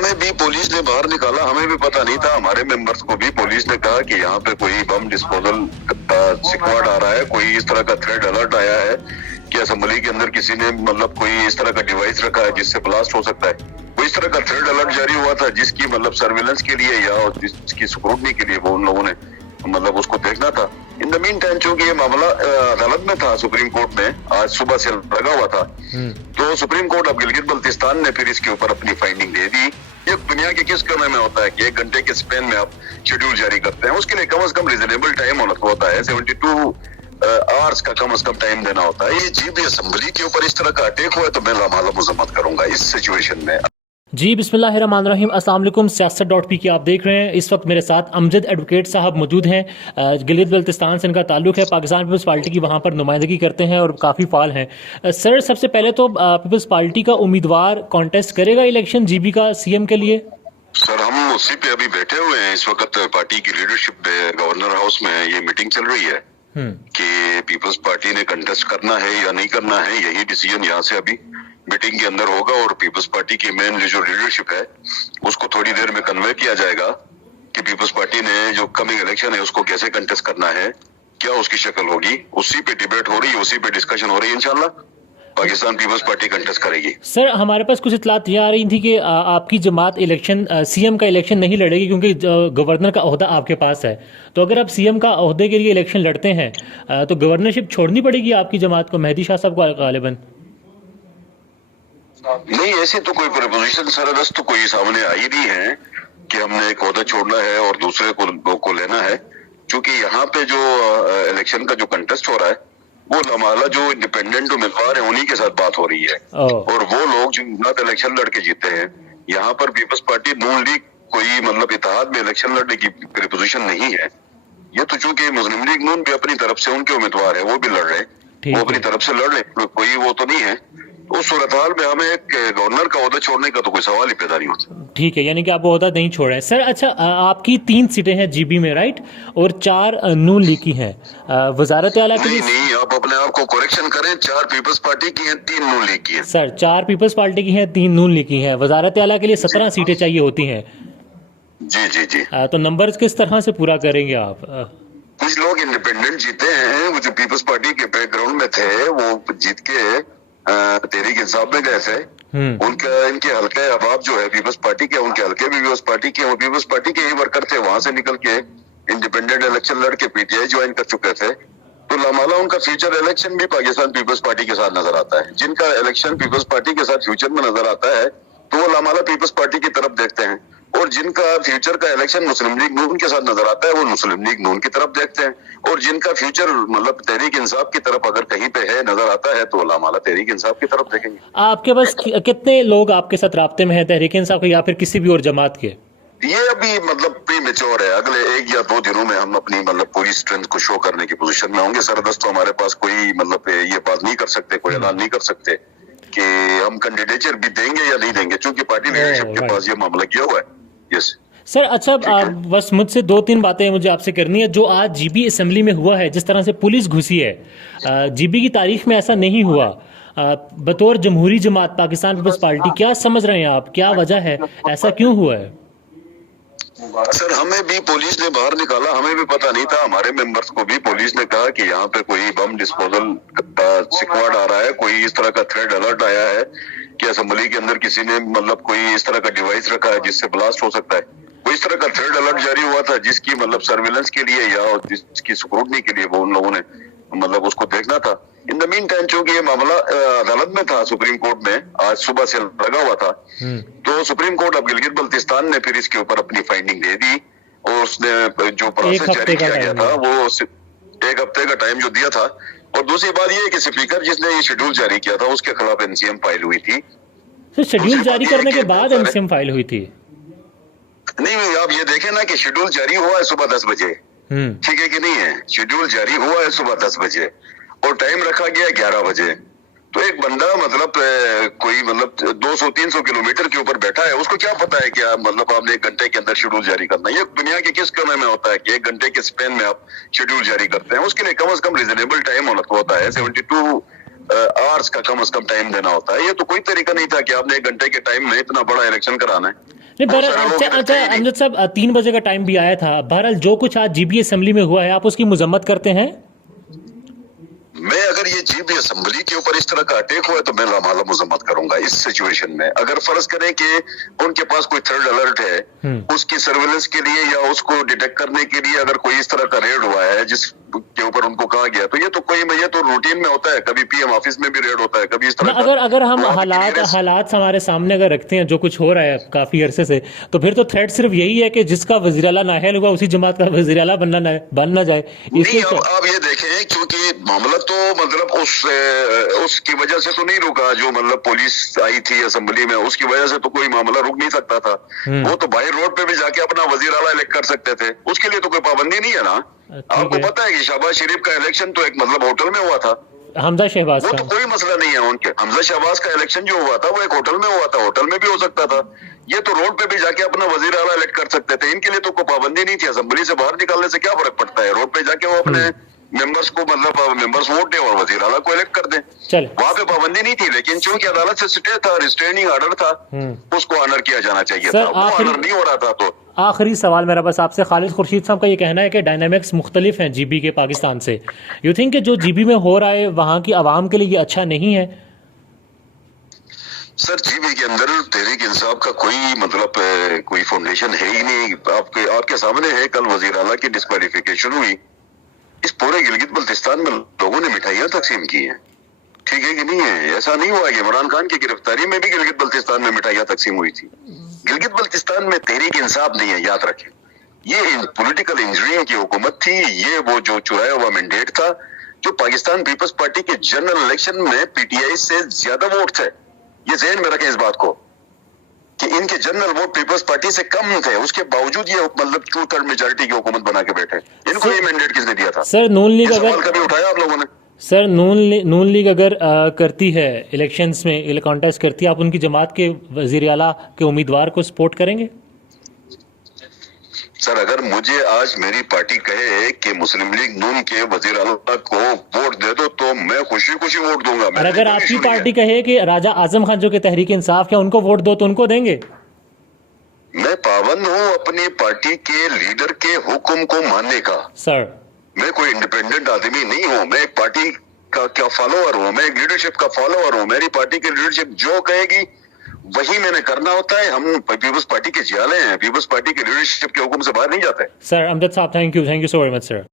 हमें भी पुलिस ने बाहर निकाला, हमें भी पता नहीं था। हमारे मेंबर्स को भी पुलिस ने कहा कि यहाँ पे कोई बम डिस्पोजल का स्क्वाड आ रहा है, कोई इस तरह का थ्रेड अलर्ट आया है कि असेंबली के अंदर किसी ने मतलब कोई इस तरह का डिवाइस रखा है जिससे ब्लास्ट हो सकता है। वो इस तरह का थ्रेड अलर्ट जारी हुआ था जिसकी मतलब सर्विलेंस के लिए या जिसकी स्क्रूटनी के लिए वो उन लोगों ने मतलब उसको देखना था। इन द मीन टाइम चूंकि ये मामला अदालत में था, सुप्रीम कोर्ट में आज सुबह से लगा हुआ था, तो सुप्रीम कोर्ट अब गिलगित बल्तिस्तान ने फिर इसके ऊपर अपनी फाइंडिंग दे दी। ये दुनिया के किस समय में होता है कि 1 घंटे के स्पेन में आप शेड्यूल जारी करते हैं, उसके लिए कम से कम रीजनेबल टाइम होता है, 72 आवर्स का कम से कम टाइम देना होता है। ये जीबी असेंबली के ऊपर इस तरह का अटैक हुआ है तो मैं लामाला मजम्मत करूंगा इस सिचुएशन में। जी बिस्मिल्लाहिर्रहमानिर्रहीम, अस्सलाम वालेकुम। सियासत.pk आप देख रहे हैं। इस वक्त मेरे साथ अमजद एडवोकेट साहब मौजूद हैं। गिलगित बल्तिस्तान से इनका ताल्लुक है, पाकिस्तान पीपल्स पार्टी की वहाँ पर नुमाइंदगी करते हैं और काफ़ी फाल हैं। सर, सबसे पहले तो पीपल्स पार्टी का उम्मीदवार कॉन्टेस्ट करेगा इलेक्शन जीबी का सीएम के लिए? सर, हम उसी पे अभी बैठे हुए हैं। इस वक्त पार्टी की लीडरशिप पे गवर्नर हाउस में ये मीटिंग चल रही है कि पीपल्स पार्टी ने कंटेस्ट करना है या नहीं करना है। यही डिसीजन यहाँ से अभी मीटिंग के अंदर होगा और पीपल्स पार्टी की मेन जो लीडरशिप है उसको थोड़ी देर में कन्वे किया जाएगा कि पीपल्स पार्टी ने जो कमिंग इलेक्शन है उसको कैसे कंटेस्ट करना है, क्या उसकी शक्ल होगी। उसी पे डिबेट हो रही है, उसी पे डिस्कशन हो रही है। इंशाल्लाह पाकिस्तान पीपल्स पार्टी कंटेस्ट करेगी। सर, हमारे पास कुछ इतलात ये आ रही थी कि आपकी जमात इलेक्शन सीएम का इलेक्शन नहीं लड़ेगी क्योंकि गवर्नर का ओहदा आपके पास है। तो अगर आप सीएम का ओहदे के लिए इलेक्शन लड़ते हैं तो गवर्नरशिप छोड़नी पड़ेगी आपकी जमात को, मेहदी शाह साहब को गालिबन? नहीं, ऐसी तो कोई प्रपोजिशन सरदस्त तो कोई सामने आई नहीं है कि हमने एक ओहदा छोड़ना है और दूसरे को लेना है। क्योंकि यहाँ पे जो इलेक्शन का जो कंटेस्ट हो रहा है वो लामाला जो इंडिपेंडेंट उम्मीदवार है उन्हीं के साथ बात हो रही है और वो लोग जो इलेक्शन लड़के जीते हैं। यहाँ पर पीपल्स पार्टी नून लीग कोई मतलब इत्तेहाद में इलेक्शन लड़ने की प्रपोजिशन नहीं है। ये तो चूंकि मुस्लिम लीग नून भी अपनी तरफ से उनके उम्मीदवार है, वो भी लड़ रहे हैं, वो अपनी तरफ से लड़ रहे, कोई वो तो नहीं है। उस सूरत हाल में हमें एक गवर्नर का ओहदा छोड़ने का तो कोई सवाल ही पैदा नहीं होता। ठीक है, यानी कि आप ओहदा नहीं छोड़ रहे हैं। सर, अच्छा, आपकी 3 सीटें हैं जीबी में, राइट, और 4 नून लीग की हैं। वजारत आला के लिए नहीं, आप अपने आप को करेक्शन करें। 4 पीपल्स पार्टी की हैं, 3 नून लीग की हैं। सर, 4 पीपल्स पार्टी की हैं, 3 नून लीग की हैं। वजारत आला के लिए 17 सीटें चाहिए होती हैं। जी जी जी। तो नंबर्स किस तरह से पूरा करेंगे आप? कुछ लोग इंडिपेंडेंट जीते हैं, वो जो पीपल्स पार्टी के बैकग्राउंड में थे वो जीत के तहरीक इंसाफ में गए थे। उनका इनके हल्के अहबाब जो है पीपल्स पार्टी के, उनके हल्के भी पीपल्स पार्टी के, वो पीपल्स पार्टी के ही वर्कर थे। वहां से निकल के इंडिपेंडेंट इलेक्शन लड़ के पीटीआई ज्वाइन कर चुके थे। तो लामाला उनका फ्यूचर इलेक्शन भी पाकिस्तान पीपल्स पार्टी के साथ नजर आता है। जिनका इलेक्शन पीपल्स पार्टी के साथ फ्यूचर में नजर आता है तो वो लामाला पीपल्स पार्टी की तरफ देखते हैं, और जिनका फ्यूचर का इलेक्शन मुस्लिम लीग नून के साथ नजर आता है वो मुस्लिम लीग नून की तरफ देखते हैं, और जिनका फ्यूचर मतलब तहरीक इंसाफ की तरफ अगर कहीं पे है नजर आता है तो लामाला तहरीक इंसाफ की तरफ देखेंगे। आपके पास कितने लोग आपके साथ राब्ते में हैं तहरीक इंसाफ के या फिर किसी भी और जमात के? ये अभी मतलब प्री मेच्योर है। अगले 1 या 2 दिनों में हम अपनी मतलब पूरी स्ट्रेंथ को शो करने की पोजीशन में होंगे। सरदस्त तो हमारे पास कोई मतलब ये बात नहीं कर सकते, कोई ऐलान नहीं कर सकते कि हम कैंडिडेचर भी देंगे या नहीं देंगे, क्योंकि पार्टी लीडरशिप के पास ये मामला किया हुआ है। यस सर, अच्छा, बस मुझसे 2-3 बातें मुझे आपसे करनी है। जो आज जीबी असेंबली में हुआ है, जिस तरह से पुलिस घुसी है, जीबी की तारीख में ऐसा नहीं हुआ। बतौर जमहूरी जमात पाकिस्तान पीपल्स पार्टी क्या समझ रहे हैं आप, क्या वजह है, ऐसा क्यों हुआ है? सर, हमें भी पुलिस ने बाहर निकाला, हमें भी पता नहीं था। हमारे मेंबर्स को भी पुलिस ने कहा कि यहाँ पे कोई बम डिस्पोजल का स्क्वाड आ रहा है, कोई इस तरह का थ्रेड अलर्ट आया है कि असेंबली के अंदर किसी ने मतलब कोई इस तरह का डिवाइस रखा है जिससे ब्लास्ट हो सकता है। कोई इस तरह का थ्रेड अलर्ट जारी हुआ था जिसकी मतलब सर्विलेंस के लिए या जिसकी स्क्रूटनी के लिए वो उन लोगों ने मतलब उसको देखना था। इन द मीन टाइम चूंकि ये मामला अदालत में था, सुप्रीम कोर्ट में आज सुबह से लगा हुआ था, तो सुप्रीम कोर्ट अब गिलगित बल्तिस्तान ने फिर इसके ऊपर अपनी फाइंडिंग दे दी और उसने जो प्रोसेस जारी किया गया था वो 1 हफ्ते का टाइम जो दिया था। और दूसरी बात ये है कि स्पीकर जिसने ये शेड्यूल जारी किया था उसके खिलाफ एनसीएम फाइल हुई थी। तो शेड्यूल जारी करने के बाद एनसीएम फाइल हुई थी? नहीं, आप ये देखें ना कि शेड्यूल जारी हुआ है सुबह 10 बजे, ठीक है कि नहीं है? शेड्यूल जारी हुआ है सुबह 10 बजे और टाइम रखा गया 11 बजे। तो एक बंदा मतलब कोई मतलब 200-300 किलोमीटर के ऊपर बैठा है, उसको क्या पता है क्या मतलब आपने 1 घंटे के अंदर शेड्यूल जारी करना है? ये दुनिया के किस समय में होता है कि 1 घंटे के स्पेन में आप शेड्यूल जारी करते हैं? उसके लिए कम से कम रीजनेबल टाइम होता है, 72 आवर्स का कम से कम टाइम देना होता है। ये तो कोई तरीका नहीं था कि आपने 1 घंटे के टाइम में इतना बड़ा इलेक्शन कराना है। नहीं बहरहाल अच्छा अमजद साहब 3 बजे का टाइम भी आया था, बहरहाल जो कुछ आज जीबी असेंबली में हुआ है आप उसकी मजम्मत करते हैं? मैं अगर ये जीबी असेंबली के ऊपर इस तरह का अटैक हुआ है तो मैं लामाला मजम्मत करूंगा इस सिचुएशन में। अगर फर्ज करें कि उनके पास कोई थर्ड अलर्ट है उसकी सर्वेलेंस के लिए या उसको डिटेक्ट करने के लिए अगर कोई इस तरह का रेड हुआ है जिसके ऊपर उनको कहा गया, तो ये तो रूटीन में होता है, कभी पीएम ऑफिस में भी रेड होता है, कभी इस तरह का। अगर हम हालात हमारे सामने अगर रखते हैं जो कुछ हो रहा है काफी अरसे से, तो फिर तो थ्रेट सिर्फ यही है कि जिसका वज़ीर आला नाअहल हुआ उसी जमात का वज़ीर आला बन ना जाए। नहीं, अब ये देखें, क्योंकि मामला तो मतलब उसकी वजह से तो नहीं रुका, जो मतलब पुलिस आई थी असेंबली में उसकी वजह से तो कोई मामला रुक नहीं सकता था। वो तो बाहर रोड पे भी जाके अपना वज़ीर आला इलेक्ट कर सकते थे, उसके लिए तो कोई पाबंदी नहीं है ना। आपको पता है कि शहबाज शरीफ का इलेक्शन तो एक मतलब होटल में हुआ था, हमजा शहबाज वो तो कोई मसला नहीं है उनके। हमजा शहबाज का इलेक्शन जो हुआ था वो एक होटल में हुआ था, होटल में भी हो सकता था। ये तो रोड पे भी जाके अपना वजीर आला इलेक्ट कर सकते थे, इनके लिए तो कोई पाबंदी नहीं थी। असेंबली से बाहर निकालने से क्या फर्क पड़ता है, रोड पे जाके वो अपने मेंबर्स को मतलब मेंबर्स वोट दे और वजीर आला को इलेक्ट कर दे, वहां पे पाबंदी नहीं थी। लेकिन चूंकि अदालत से स्टे था, रिस्ट्रेनिंग ऑर्डर था, उसको ऑनर किया जाना चाहिए था, वो ऑनर नहीं हो रहा था। तो आखिरी सवाल मेरा बस आपसे, खालिद खुर्शीद साहब का ये कहना है कि डायनामिक्स मुख्तलिफ हैं जीबी के पाकिस्तान से। यू थिंक कि जो जीबी में हो रहा है वहाँ की आवाम के लिए ये अच्छा नहीं है? सर, जीबी के अंदर तहरीक इंसाफ का कोई मतलब कोई फाउंडेशन है ही नहीं। आपके सामने है, कल वजीर आला की डिस्क्वालिफिकेशन हुई, इस पूरे गिलगित बल्तिस्तान में लोगों ने मिठाइयां तकसीम की हैं, ठीक है कि नहीं है? ऐसा नहीं हुआ कि इमरान खान की गिरफ्तारी में भी गिलगित बल्तिस्तान में मिठाइयां तकसीम हुई थी। गिलगित बल्तिस्तान में तहरीक इंसाफ नहीं है, याद रखें। ये पॉलिटिकल इंजीनियरिंग की हुकूमत थी, ये वो जो चुराया हुआ मैंडेट था, जो पाकिस्तान पीपल्स पार्टी के जनरल इलेक्शन में पीटीआई से ज्यादा वोट थे। ये ज़हन में रखें इस बात को कि इनके जनरल वोट पीपल्स पार्टी से कम थे, उसके बावजूद ये मतलब 2/3 मेजॉरिटी की हुकूमत बना के बैठे। इनको ये मैंडेट किसने दिया था? सर नून लीग सवाल कभी उठाया आप लोगों ने? सर नून लीग अगर करती है इलेक्शंस में कॉन्टेस्ट करती है, आप उनकी जमात के वजीर आला के उम्मीदवार को सपोर्ट करेंगे? सर, अगर मुझे आज मेरी पार्टी कहे कि मुस्लिम लीग नून के वजीर आला को वोट दे दो तो मैं खुशी खुशी वोट दूंगा। और अगर आपकी पार्टी कहे कि राजा आजम खान जो कि तहरीक इंसाफ के उनको वोट दो तो उनको देंगे? मैं पाबंद हूँ अपनी पार्टी के लीडर के हुक्म को मानने का। सर, मैं कोई इंडिपेंडेंट आदमी नहीं हूँ, मैं एक पार्टी का फॉलोअर हूँ, मैं एक लीडरशिप का फॉलोअर हूँ। मेरी पार्टी की लीडरशिप जो कहेगी वही मैंने करना होता है। हम पीपल्स पार्टी के जियाले हैं, पीपल्स पार्टी के लीडरशिप के हुक्म से बाहर नहीं जाते। सर अमजद साहब, thank you so very much sir.